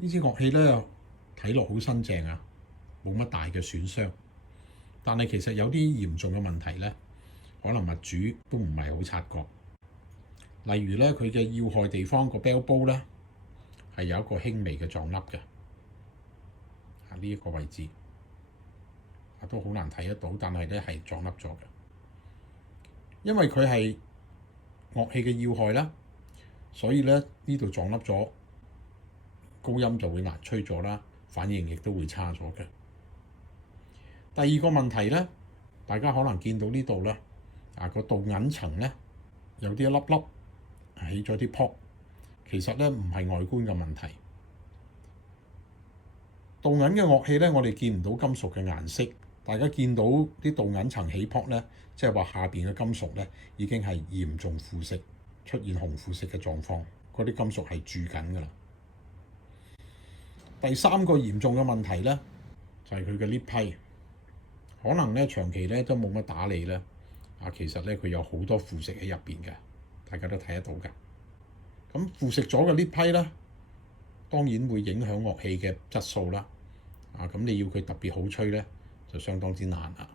呢支樂器咧睇落好新淨啊，冇乜大嘅損傷，但係其實有啲嚴重嘅問題咧，可能物主都唔係好察覺。例如咧，佢嘅要害地方個 bell bow 咧係有一個輕微嘅撞凹嘅，呢一個位置都好難睇得到，但係咧係撞凹咗嘅。因為佢係樂器嘅要害啦，所以咧呢度撞凹咗，高音就會難吹咗啦，反應亦都會差咗嘅。第二個問題咧，大家可能見到呢度咧，個導引層咧有啲一粒粒起咗啲泡，其實咧唔係外觀嘅問題。導引嘅樂器咧，我哋見唔到金屬嘅顏色，大家見到啲導引層起泡咧，即係話下邊嘅金屬咧已經係嚴重腐蝕，出現紅腐蝕嘅狀況，嗰啲金屬係蛀緊㗎啦。第三個嚴重嘅問題咧，就係佢嘅 lead 批，可能咧長期咧都冇乜打理咧，其實咧佢有好多腐蝕喺入邊嘅，大家都睇得到㗎。咁腐蝕咗嘅 lead 批咧，當然會影響樂器嘅質素啦。咁你要佢特別好吹咧，就相當之難啦。